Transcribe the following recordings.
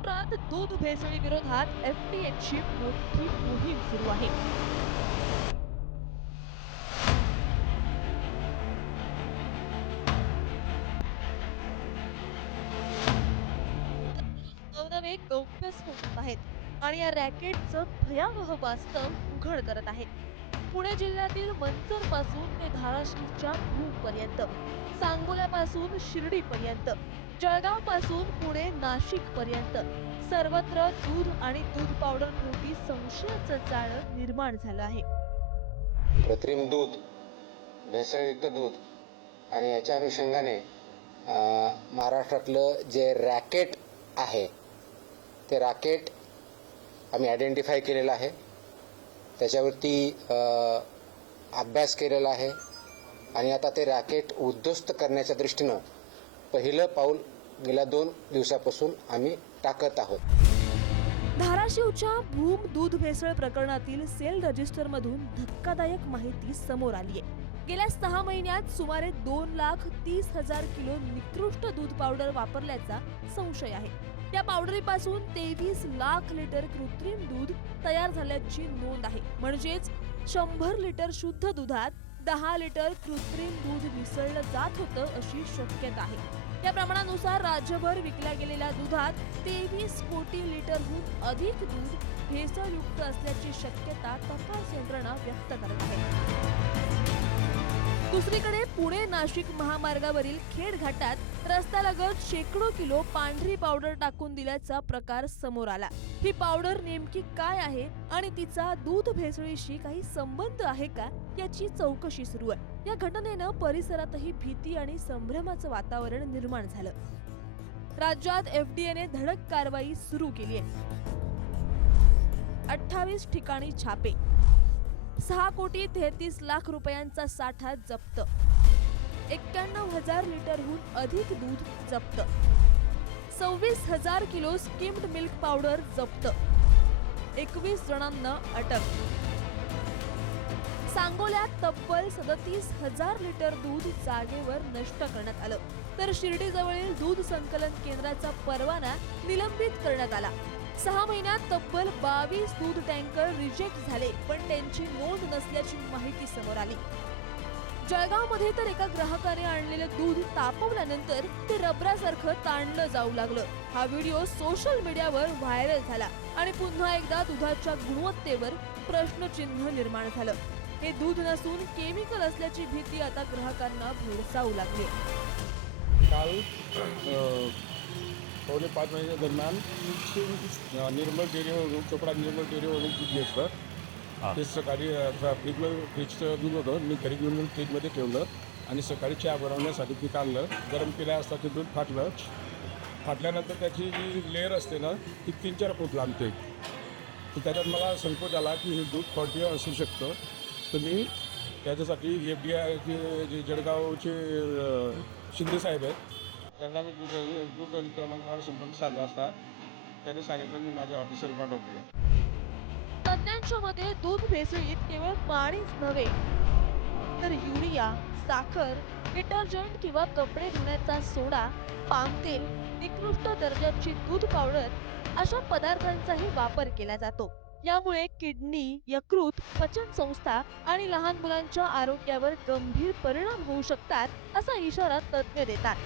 महाराष्ट्रात दूध भेसळी विरोधात एफडीएची मोठी मोहीम सुरू आहे. नवनवे गौप्यस्फोट होत आहेत आणि या रॅकेटचं भयावह वास्तव उघड करत आहेत. पुणे जिल्ह्यातील मंचर पासून ते धाराशिवच्या भूम पर्यंत, सांगोल्यापासून शिर्डी पर्यंत, जळगाव पासून पुणे नाशिक पर्यंत सर्वत्र दूध आणि दूध पावडर भोवती संशयाचं जाळं निर्माण झालं आहे. कृत्रिम दूध, भेसळयुक्त दूध आणि याच्या अनुषंगाने महाराष्ट्रातलं जे रॅकेट आहे ते रॅकेट आम्ही आयडेंटिफाय केलेलं आहे. त्याच्यावरती अभ्यास केलेला आहे आणि आता ते रॅकेट उद्ध्वस्त करण्याच्या दृष्टीनं पहिलं पाऊल गेल्या 2 दिवसापासून आम्ही टाकत आहोत. धाराशिवच्या भूम दूध भेसळ प्रकरणातील सेल रजिस्टरमधून धक्कादायक माहिती समोर आली आहे. गेल्या 6 महिन्यात सुमारे 2,30,000 किलो निकृष्ट दूध पावडर वापरल्याचा संशय आहे. या पावडरीपासून 23 लाख लिटर कृत्रिम दूध तयार झाल्याची नोंद आहे. म्हणजेच 100 लिटर शुद्ध दुधात 10 लिटर कृत्रिम दूध मिसळलं जात होतं अशी शक्यता आहे. या प्रमाणानुसार राज्यभर विकल्या गेलेल्या दुधात 23 कोटी लिटरहून अधिक दूध भेसळयुक्त असल्याची शक्यता तपास यंत्रणा व्यक्त करत आहे. दुसरीकडे पुणे नाशिक महामार्गावरील खेड घाटात रस्त्यालगत शेकडो किलो पांढरी पावडर टाकून दिल्याचा प्रकार समोर आला. ही पावडर नेमकी काय आहे आणि तिचा दूध भेसळीशी काही संबंध आहे का याची चौकशी सुरू आहे. या घटनेनं परिसरातही भीती आणि संभ्रमाचं वातावरण निर्माण झालं. राज्यात एफडीएने धडक कारवाई सुरू केली आहे. 28 ठिकाणी छापे, 6 कोटी 33 लाख रुपयांचा साठा जप्त, 91,000 लिटरहून अधिक दूध जप्त, 26,000 किलो स्किम्ड मिल्क पावडर जप्त, 21 जणांना अटक. सांगोल्यात तब्बल 37,000 लिटर दूध जागेवर नष्ट करण्यात आलं, तर शिर्डीजवळील दूध संकलन केंद्राचा परवाना निलंबित करण्यात आला. 6 महिन्यात तब्बल 22 दूध टँकर रिजेक्ट झाले, पण त्यांची नोंद नसल्याची माहिती समोर आली. जळगावमध्ये तर एका ग्राहकाने आणलेलं दूध तापवल्यानंतर ते रबरासारखं ताणलं जाऊ लागलं. हा व्हिडिओ सोशल मीडियावर व्हायरल झाला आणि पुन्हा एकदा दुधाच्या गुणवत्तेवर प्रश्नचिन्ह निर्माण झालं. हे दूध नसून केमिकल असल्याची भीती आता ग्राहकांना भेडसावू लागली. काल 4.5 महिन्या दरम्यान निर्मल डेअरीवरून चोपडा निर्मल डेअरीवरून दूध घेतलं. ते सकाळी फ्रीजचं दूध होतं, मी घरी घेऊन फ्रीजमध्ये ठेवलं आणि सकाळी चहा बनवण्यासाठी ते काढलं. गरम केल्या असता ते दूध फाटलं. फाटल्यानंतर त्याची जी लेअर असते ना ती 3-4 फूट लांबते. तर त्याच्यात मला संकोच आला की हे दूध फॉल्टी असू शकतं. तर मी त्याच्यासाठी एफडीआयचे जे जळगावचे शिंदे साहेब आहेत त्यांना मी दूध क्रमांकावर संपर्क साधला असता. त्याने सांगितलं मी माझ्या ऑफिसर पाठवतो. तज्ञांच्या मते दूध भेसळीत केवळ पाणीच नव्हे तर युरिया, साखर, डिटर्जंट किंवा कपडे धुण्याचा सोडा, पाम तेल, निकृष्ट दर्जाची दूध पावडर अशा पदार्थांचाही वापर केला जातो. यामुळे किडनी, यकृत, पचन संस्था आणि लहान मुलांच्या आरोग्यावर गंभीर परिणाम होऊ शकतात असा इशारा तज्ञ देतात.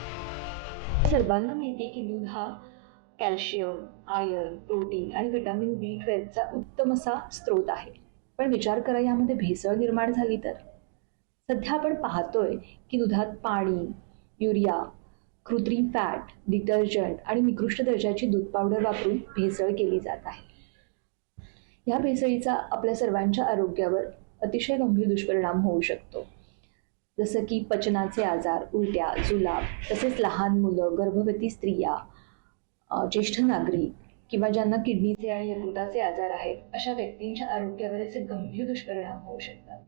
सर्वांना माहिती आहे की दूध हा कॅल्शियम, आयर्न, प्रोटीन आणि व्हिटॅमिन B12चा उत्तम असा स्रोत आहे. पण विचार करा यामध्ये भेसळ निर्माण झाली तर. सध्या आपण पाहतोय की दुधात पाणी, युरिया, कृत्रिम फॅट, डिटर्जंट आणि निकृष्ट दर्जाची दूध पावडर वापरून भेसळ केली जात आहे. या भेसळीचा आपल्या सर्वांच्या आरोग्यावर अतिशय गंभीर दुष्परिणाम होऊ शकतो, जसं की पचनाचे आजार, उलट्या, जुलाब, तसेच लहान मुलं, गर्भवती स्त्रिया, ज्येष्ठ नागरिक किंवा ज्यांना किडनीचे आणि यकृताचे आजार आहेत अशा व्यक्तींच्या आरोग्यावर याचे गंभीर दुष्परिणाम होऊ शकतात.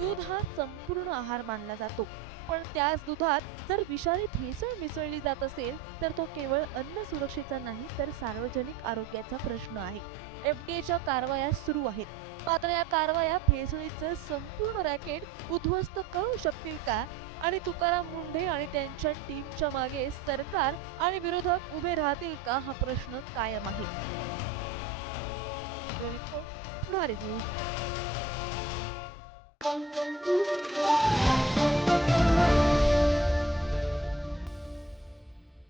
दूध हा संपूर्ण आहार मानला जातो, पण त्याच दुधात जर विषारी भेसळ मिसळली जात असेल तर तो केवळ अन्न सुरक्षेचा नाही तर सार्वजनिक आरोग्याचा प्रश्न आहे. एफडीएच्या कारवाया सुरू आहेत। मात्र या कारवाया भेसळीचं संपूर्ण रॅकेट उद्ध्वस्त करू शकतील का आणि तुकाराम मुंढे आणि त्यांच्या टीमच्या मागे सरकार आणि विरोधक उभे राहतील का हा प्रश्न कायम आहे। पुढारी न्यूज।